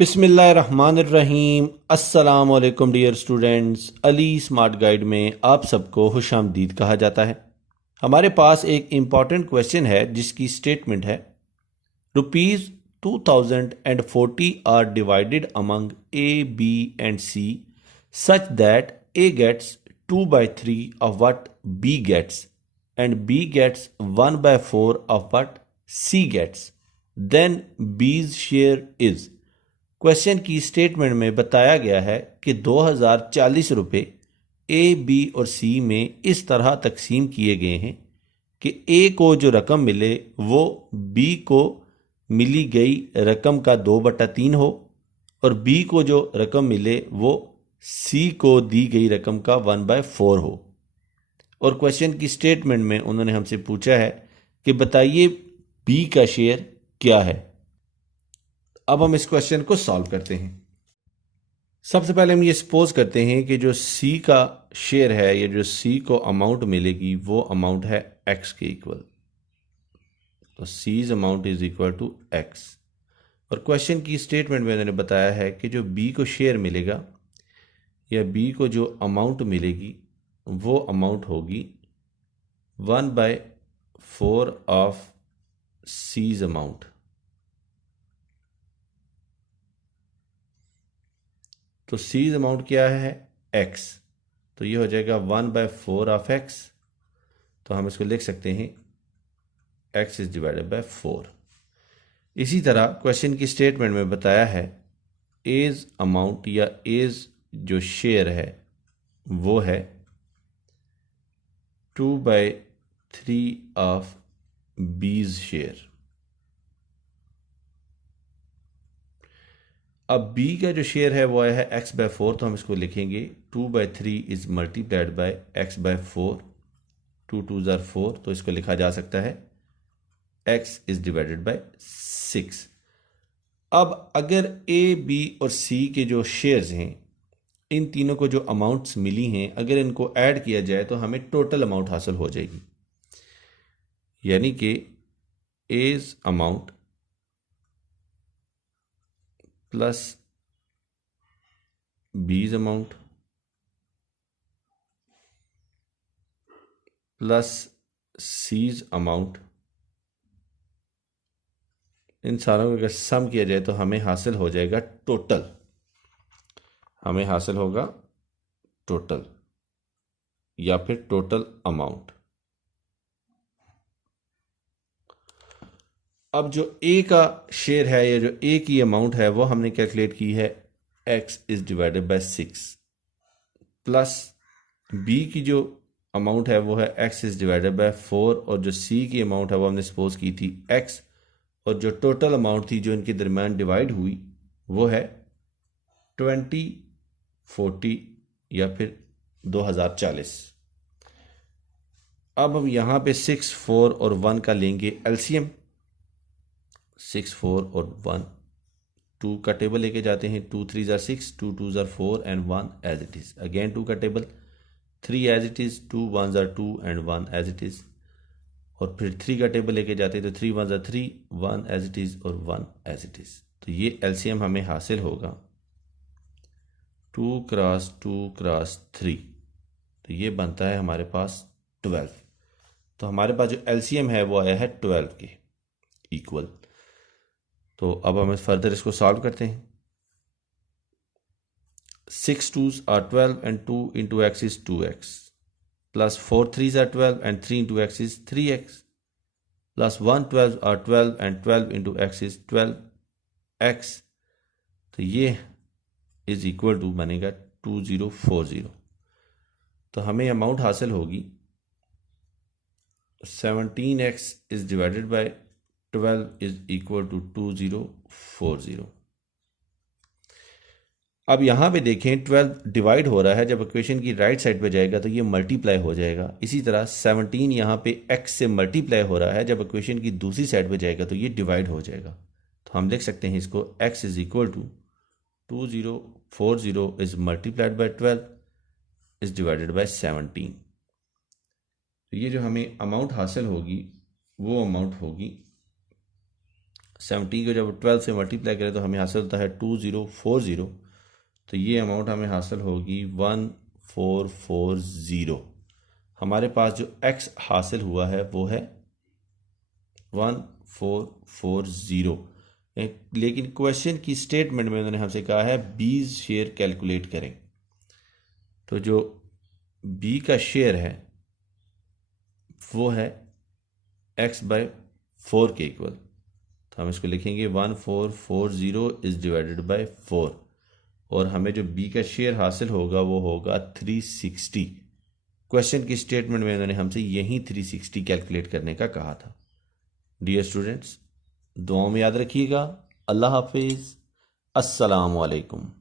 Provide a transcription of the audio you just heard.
बिस्मिल्लाहिर्रहमानिर्रहीम। अस्सलाम वालेकुम dear students. Ali smart guide में आप सबको खुशामदीद कहा जाता है। हमारे पास एक इम्पॉर्टेंट क्वेश्चन है जिसकी स्टेटमेंट है rupees 2040 are divided among A B and C such that A gets 2/3 of what B gets and B gets 1/4 of what C gets, then B's share is। Question की statement में बताया गया है कि 2040 A B और सी में इस तरह तकसीम किए गए हैं कि ए को जो रकम मिले वो बी को मिली गई रकम का 2/3 हो और बी को जो रकम मिले वो सी को दी गई रकम का 1/4 हो। और क्वेश्चन की स्टेटमेंट में उन्होंने हमसे पूछा है कि बताइए बी का शेयर क्या है। अब हम इस क्वेश्चन को सॉल्व करते हैं। सबसे पहले हम ये सपोज करते हैं कि जो सी का शेयर है या जो सी को अमाउंट मिलेगी वो अमाउंट है एक्स के इक्वल। तो C's amount is equal to X. और क्वेश्चन की स्टेटमेंट में उन्होंने बताया है कि जो बी को शेयर मिलेगा या बी को जो अमाउंट मिलेगी वो अमाउंट होगी 1/4 ऑफ सीज अमाउंट। तो सीज अमाउंट क्या है एक्स, तो ये हो जाएगा 1/4 ऑफ एक्स। तो हम इसको लिख सकते हैं एक्स इज डिवाइडेड बाय 4। इसी तरह क्वेश्चन की स्टेटमेंट में बताया है एज अमाउंट या एज जो शेयर है वो है 2/3 ऑफ बीज शेयर। अब बी का जो शेयर है वो आया है x/4, तो हम इसको लिखेंगे 2/3 इज मल्टीप्लाइड बाय x/4। 2 2 ज़ार 4, तो इसको लिखा जा सकता है x इज डिवाइडेड बाय 6। अब अगर ए बी और सी के जो शेयर्स हैं इन तीनों को जो अमाउंट्स मिली हैं अगर इनको ऐड किया जाए तो हमें टोटल अमाउंट हासिल हो जाएगी, यानी कि एज अमाउंट प्लस बीज अमाउंट प्लस सीज अमाउंट, इन सारों का अगर सम किया जाए तो हमें हासिल हो जाएगा टोटल। हमें हासिल होगा टोटल या फिर टोटल अमाउंट। अब जो ए का शेयर है या जो ए की अमाउंट है वो हमने कैलकुलेट की है X is divided by 6 plus B की जो अमाउंट है वो है एक्स इज डिवाइडेड बाय 4 और जो सी की अमाउंट है वो हमने सपोज की थी एक्स और जो टोटल अमाउंट थी जो इनके दरमियान डिवाइड हुई वो है 2040 या फिर 2040। अब हम यहाँ पे 6, 4 और 1 का लेंगे एलसीएम। 6, 4 और 1, 2 का टेबल लेके जाते हैं। 2 3 ज़ार 6, 2 2 ज़ार 4 and 1 as it is. Again 2 का टेबल, 3 एज इट इज़, 2 1 ज़ार 2 एंड 1 एज इट इज़। और फिर 3 का टेबल लेके जाते हैं तो 3 1 ज़ार 3, 1 एज इट इज़ और 1 एज इट इज़। तो ये एलसीएम हमें हासिल होगा 2 क्रॉस 2 क्रॉस 3, तो ये बनता है हमारे पास 12। तो हमारे पास जो एलसीएम है वो आया है 12 के इक्वल। तो अब हम फर्दर इसको सॉल्व करते हैं। 6 2s are 12 and 2 into x is 2x plus 4 3s are 12 and 3 into x is 3x plus 1 12 are 12 and 12 into x is 12x। तो ये इज इक्वल टू बनेगा 2040। तो हमें अमाउंट हासिल होगी 17x is divided by 12 is equal to 2040। अब यहाँ पे देखें 12 डिवाइड हो रहा है, जब इक्वेशन की राइट साइड पे जाएगा तो ये मल्टीप्लाई हो जाएगा। इसी तरह 17 यहाँ पे x से मल्टीप्लाई हो रहा है, जब इक्वेशन की दूसरी साइड पे जाएगा तो ये डिवाइड हो जाएगा। तो हम लिख सकते हैं इसको x is equal to 2040 is multiplied by 12 is divided by 17। तो ये जो हमें अमाउंट हासिल होगी वो अमाउंट होगी 17 को जब 12 से मल्टीप्लाई करें तो हमें हासिल होता है 2040। तो ये अमाउंट हमें हासिल होगी 1440। हमारे पास जो x हासिल हुआ है वो है 1440। लेकिन क्वेश्चन की स्टेटमेंट में उन्होंने हमसे कहा है बीज शेयर कैलकुलेट करें। तो जो बी का शेयर है वो है x/4 के इक्वल। तो हम इसको लिखेंगे 1440 इज डिवाइडेड बाय 4 और हमें जो बी का शेयर हासिल होगा वो होगा 360। क्वेश्चन की स्टेटमेंट में उन्होंने हमसे यही 360 कैलकुलेट करने का कहा था। डियर स्टूडेंट्स, दुआओं में याद रखिएगा। अल्लाह हाफिज़। अस्सलाम वालेकुम।